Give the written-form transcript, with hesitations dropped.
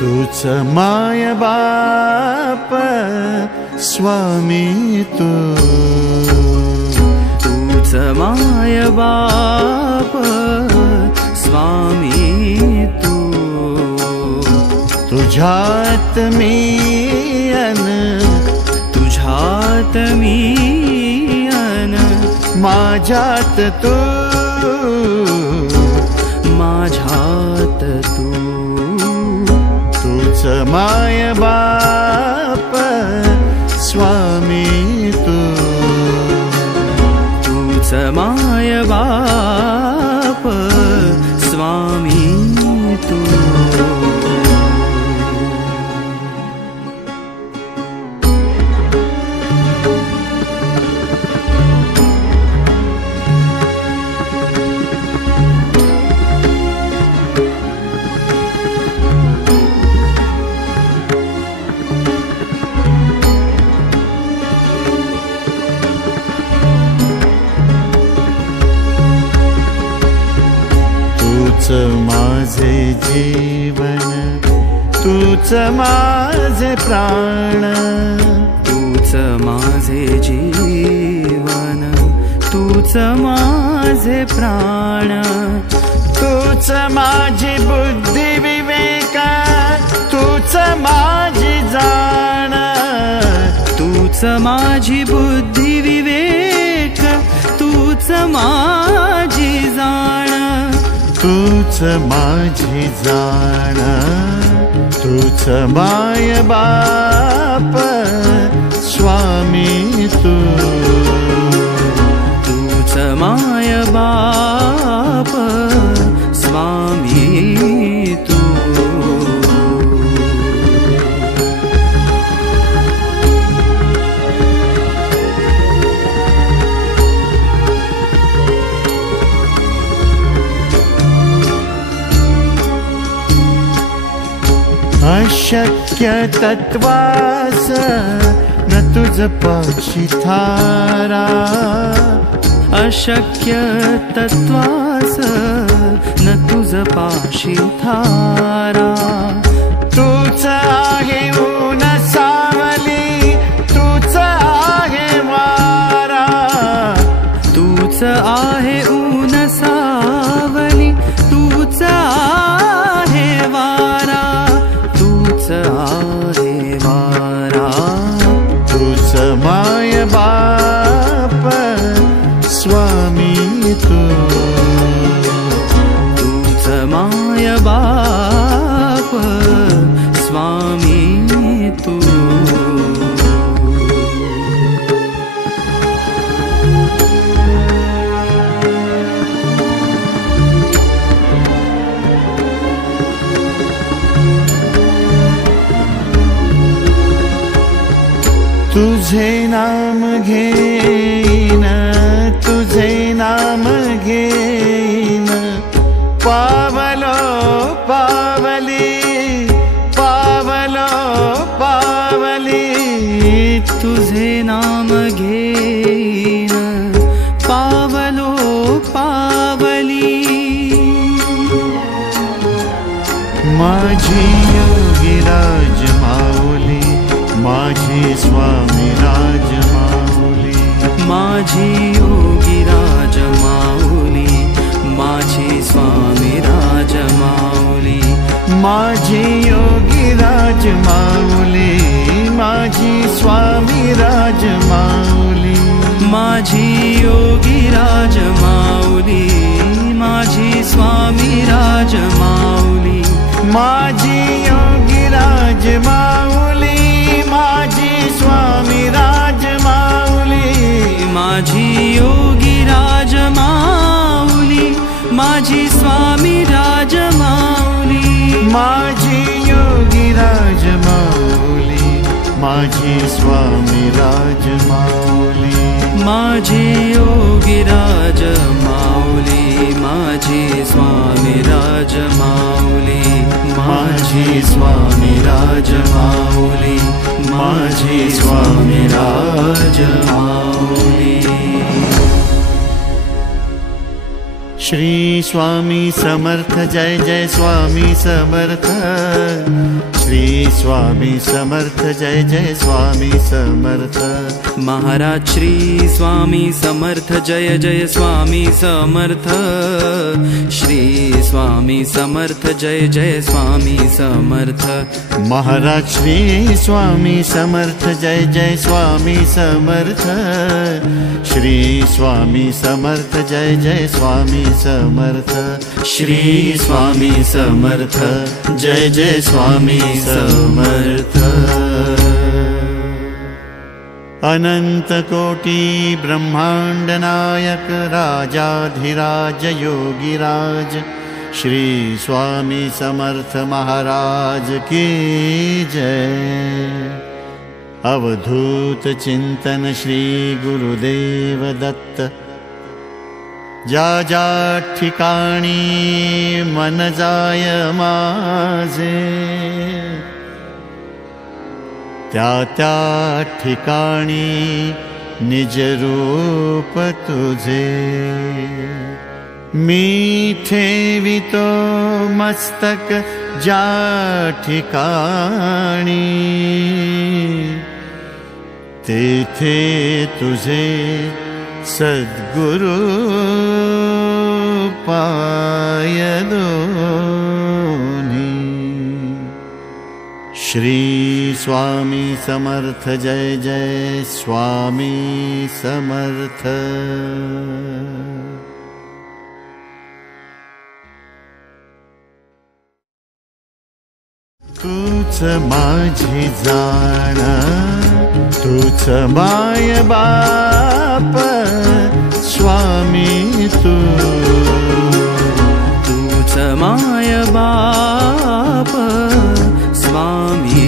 तूच माय बाप स्वामी तूच माय बाप स्वामी तुझ्यात मी अन माझ्यात तू तूच माय बाप स्वामी तूच माय बाप स्वामी तूच माझे जीवन तूच माझे प्राण तूच माझे जीवन तूच माझे प्राण तूच माझी बुद्धी विवेक तूच माझी जाण तूच माझी बुद्धी विवेक तूच माझी जाण तूच माझी जाण तूच माय बाप स्वामी तूच माय बाप स्वामी अशक्य तत्वास न तुझ पाशी थारा अशक्य तत्वास न तुझ पाशी थारा तूच आहे ऊन सावली तूच आहे वारा तूच आहे ऊन सावली तूच आहे वारा आहे वारा तूच माय बाप स्वामी तूच माय बाप स्वामी तुझे नाम घेईन तुझे नाम घेईन पावलो पावली पावलो पावली तुझे नाम घेईन पावलो पावली माझी योगीराज माऊली माझी स्वामी राज माऊली माझी योगीराज माऊली माझी स्वामी राज माऊली माझी योगीराज माऊली माझी स्वामी राज माऊली माझी योगीराज माऊली माझी स्वामी राज माऊली माझी योगीराज माऊली माझी स्वामी राज माऊली माझी योगीराज माऊली माझी स्वामी राज माऊली माझी योगीराज माऊली माझी स्वामी राज माऊली माझी योगीराज माऊली माझी स्वामी राज माऊली माझी स्वामी राज माऊली माझी स्वामी राज माऊली श्री स्वामी समर्थ जय जय स्वामी समर्थ। श्री स्वामी समर्थ जय जय स्वामी समर्थ। महाराज श्री स्वामी समर्थ जय जय स्वामी समर्थ। श्री स्वामी समर्थ जय जय स्वामी समर्थ। महाराज श्री स्वामी समर्थ जय जय स्वामी समर्थ। श्री स्वामी समर्थ जय जय स्वामी समर्थ। श्री स्वामी समर्थ जय जय स्वामी समर्थ। अनंत कोटि ब्रह्मांड नायक राजाधिराज योगिराज श्री स्वामी समर्थ महाराज की जय। अवधूत चिंतन श्री गुरुदेव दत्त। ज्या ज्या ठिकाणी मन जाय माझे त्या त्या ठिकाणी निज रूप तुझे। मी ठेवितो मस्तक ज्या ठिकाणी तेथे तुझे सद्गुरु पाय दोन्ही। श्री स्वामी समर्थ जय जय स्वामी समर्थ। तूच माझी जाण तूच माय बाप स्वामी तू। तूच माय बाप स्वामी